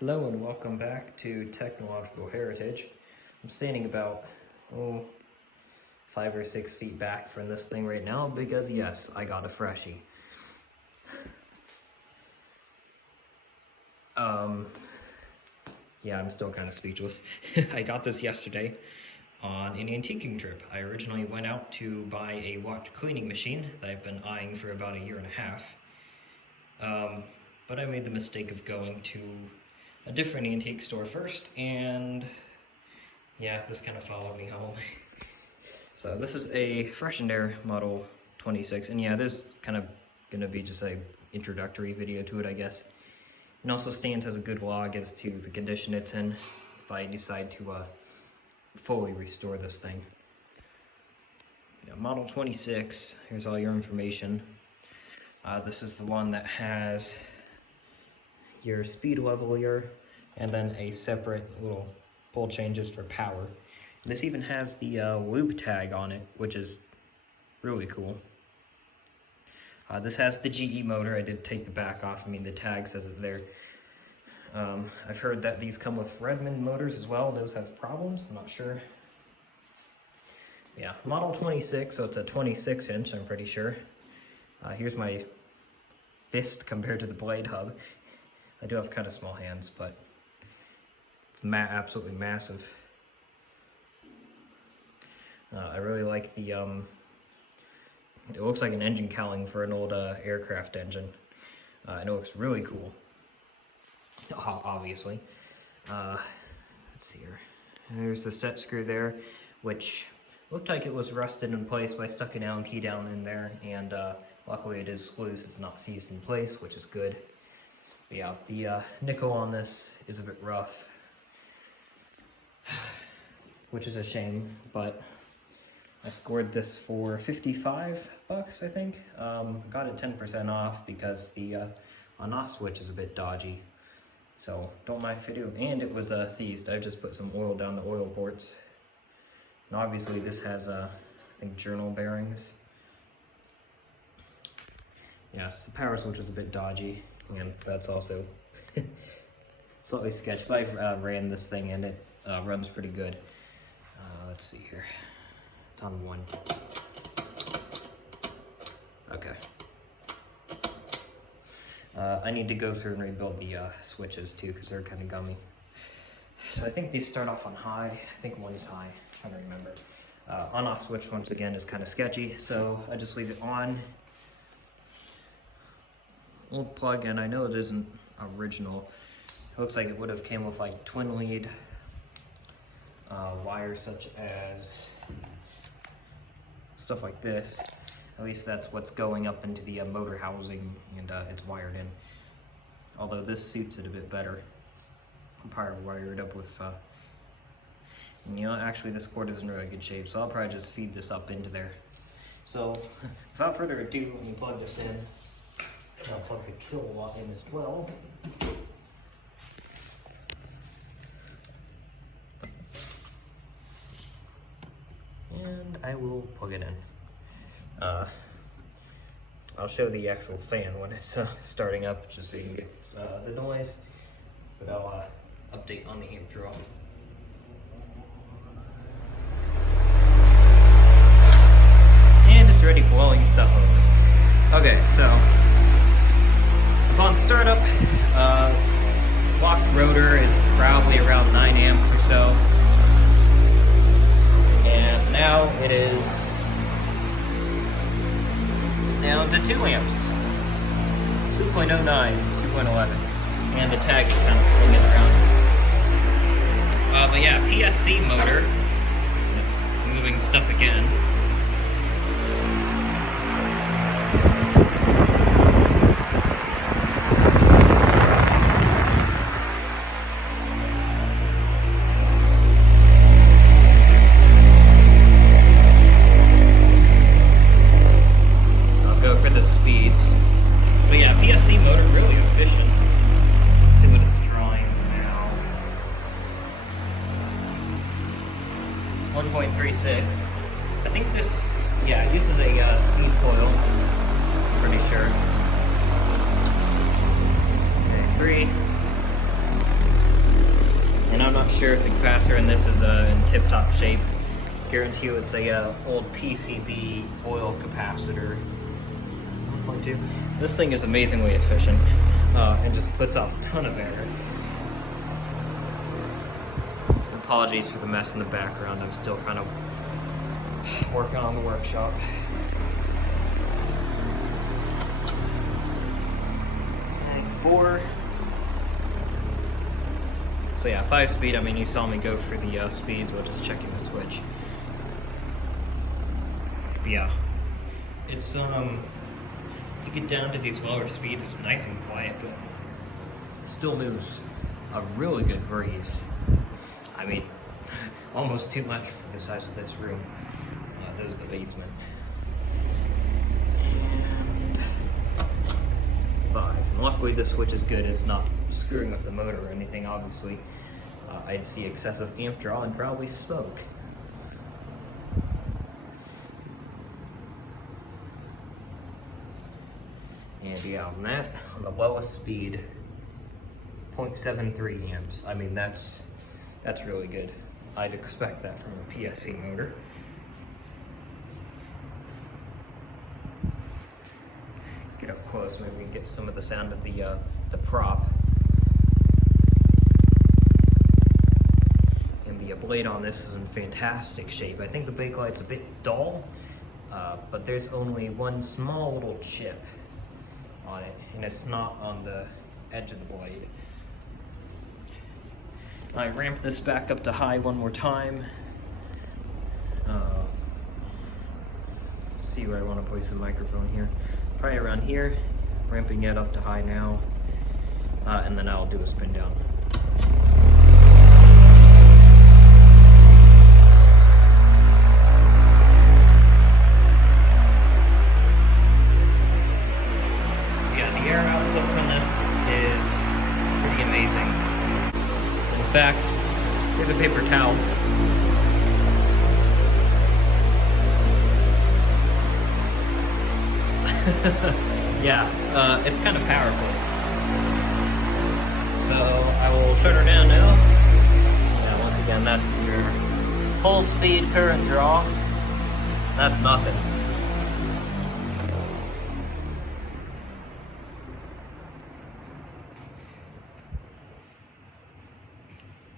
Hello and welcome back to Technological Heritage. I'm standing about 5 or 6 feet back from this thing right now because yes, I got a freshie. Yeah, I'm still kind of speechless. I got this yesterday on an antiquing trip. I originally went out to buy a watch cleaning machine that I've been eyeing for about a year and a half. But I made the mistake of going to a different antique store first, and yeah, this kind of followed me home. So this is a Fresh'nd Aire model 26, and yeah, this is kind of gonna be just a introductory video to it, I guess. It also stands as a good log as to the condition it's in if I decide to fully restore this thing. Yeah, model 26, here's all your information. This is the one that has your speed level here, and then a separate little pull changes for power. This even has the loop tag on it, which is really cool. This has the GE motor. I did take the back off. I mean, the tag says it there. I've heard that these come with Redmond motors as well. Those have problems. I'm not sure. Yeah, model 26, so it's a 26 inch, I'm pretty sure. Here's my fist compared to the blade hub. I do have kind of small hands, but it's absolutely massive. I really like the, it looks like an engine cowling for an old aircraft engine. And it looks really cool, obviously. Let's see here. There's the set screw there, which looked like it was rusted in place, but I stuck an Allen key down in there, and luckily it is loose. It's not seized in place, which is good. But yeah, the nickel on this is a bit rough, which is a shame, but I scored this for 55 bucks, I think. Got it 10% off because the on-off switch is a bit dodgy. So don't mind if I do. And it was seized. I just put some oil down the oil ports. And obviously this has, I think, journal bearings. Yeah, so the power switch is a bit dodgy, and that's also slightly sketched. But I ran this thing and it runs pretty good. Let's see here. It's on 1. Okay. I need to go through and rebuild the switches too, because they're kind of gummy. So I think these start off on high. I think 1 is high. I don't remember. On-off switch, once again, is kind of sketchy, so I just leave it on. Old plug-in. I know it isn't original. It looks like it would have came with like twin lead wires, such as stuff like this. At least that's what's going up into the motor housing, and it's wired in. Although this suits it a bit better. I'll probably wire it up with, and you know, actually this cord is in really good shape, so I'll probably just feed this up into there. So, without further ado, let me plug this in. I'll plug the kilowatt in as well. And I will plug it in. I'll show the actual fan when it's starting up, just so you can get the noise, but I'll update on the amp draw. And it's ready for blowing stuff over. Okay, so upon startup, locked rotor is probably around 9 amps or so, and now it is down to 2 amps, 2.09, 2.11, and the tag is kind of flinging around. But yeah, PSC motor, it's moving stuff again. Speeds. But yeah, PSC motor, really efficient. Let's see what it's drawing now. 1.36. I think this, yeah, it uses a speed coil, I'm pretty sure. Okay, 3, sure if the capacitor in this is in tip-top shape. Guarantee you it's a old PCB oil capacitor. 1.2. This thing is amazingly efficient and just puts off a ton of air. Apologies for the mess in the background. I'm still kind of working on the workshop. And 4. So yeah, 5 speed. I mean, you saw me go for the speeds while just checking the switch. But yeah, it's to get down to these lower speeds, it's nice and quiet, but it still moves a really good breeze. I mean, almost too much for the size of this room. This is the basement. And 5. And luckily this switch is good. It's not screwing with the motor or anything, obviously. I'd see excessive amp draw and probably smoke. And yeah, on that, on the lowest speed, 0.73 amps. I mean, that's really good. I'd expect that from a PSC motor. Get up close, maybe we can get some of the sound of the prop. And the blade on this is in fantastic shape. I think the bakelite's a bit dull, but there's only one small little chip on it, and it's not on the edge of the blade. I ramp this back up to high one more time. See where I want to place the microphone here. Probably around here, ramping it up to high now, and then I'll do a spin down. Yeah, the air output from this is pretty amazing. In fact, here's a paper towel. Yeah, it's kind of powerful. So I will shut her down now. Yeah, once again, that's your full speed current draw. That's nothing.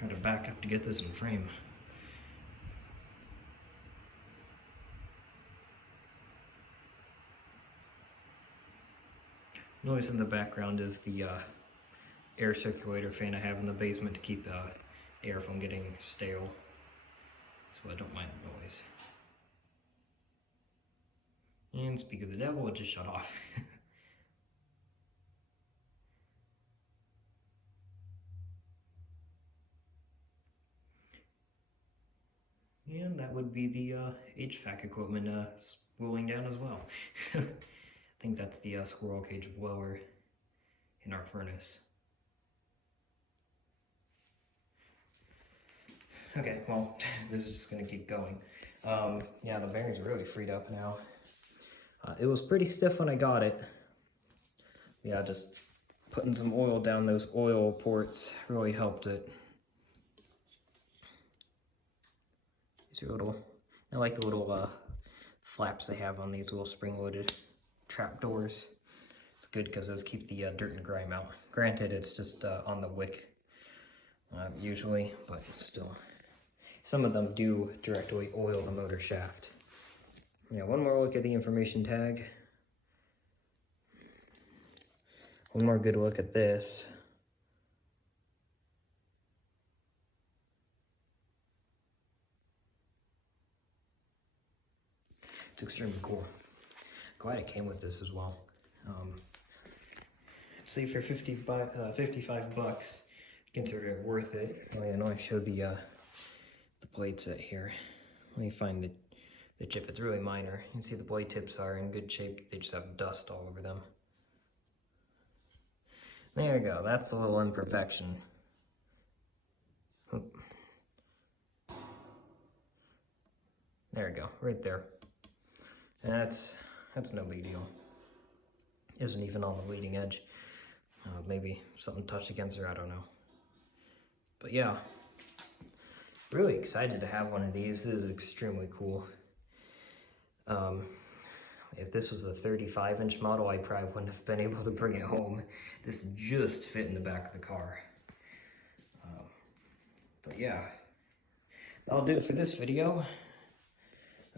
Had to back up to get this in frame. Noise in the background is the air circulator fan I have in the basement to keep air from getting stale, so I don't mind the noise. And speak of the devil, it just shut off. And that would be the HVAC equipment spooling down as well. I think that's the squirrel cage blower in our furnace. Okay, well, this is just gonna keep going. Yeah, the bearing's really freed up now. It was pretty stiff when I got it. Yeah, just putting some oil down those oil ports really helped it. These are little, I like the little flaps they have on these little spring-loaded trap doors. It's good because those keep the dirt and grime out. Granted, it's just on the wick usually, but still. Some of them do directly oil the motor shaft. Yeah, one more look at the information tag. One more good look at this. It's extremely cool. Glad it came with this as well. See, for 55 bucks, consider it worth it. Oh yeah, I know I showed the blade set here. Let me find the chip. It's really minor. You can see the blade tips are in good shape. They just have dust all over them. There you go. That's a little imperfection. Oh. There we go, right there. And that's no big deal. Isn't even on the leading edge. Maybe something touched against her, I don't know. But yeah, Really excited to have one of these. This is extremely cool. If this was a 35-inch model, I probably wouldn't have been able to bring it home. This just fit in the back of the car. But yeah, that'll do it for this video.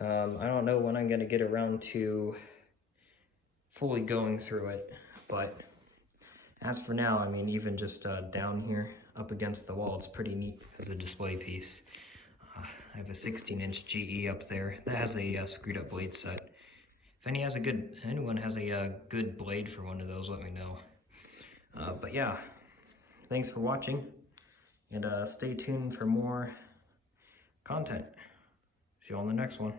I don't know when I'm going to get around to fully going through it, but as for now, I mean, even just down here up against the wall, it's pretty neat as a display piece. I have a 16-inch GE up there that has a screwed up blade set. If anyone has a good blade for one of those, let me know. But yeah, thanks for watching, and stay tuned for more content. See you on the next one.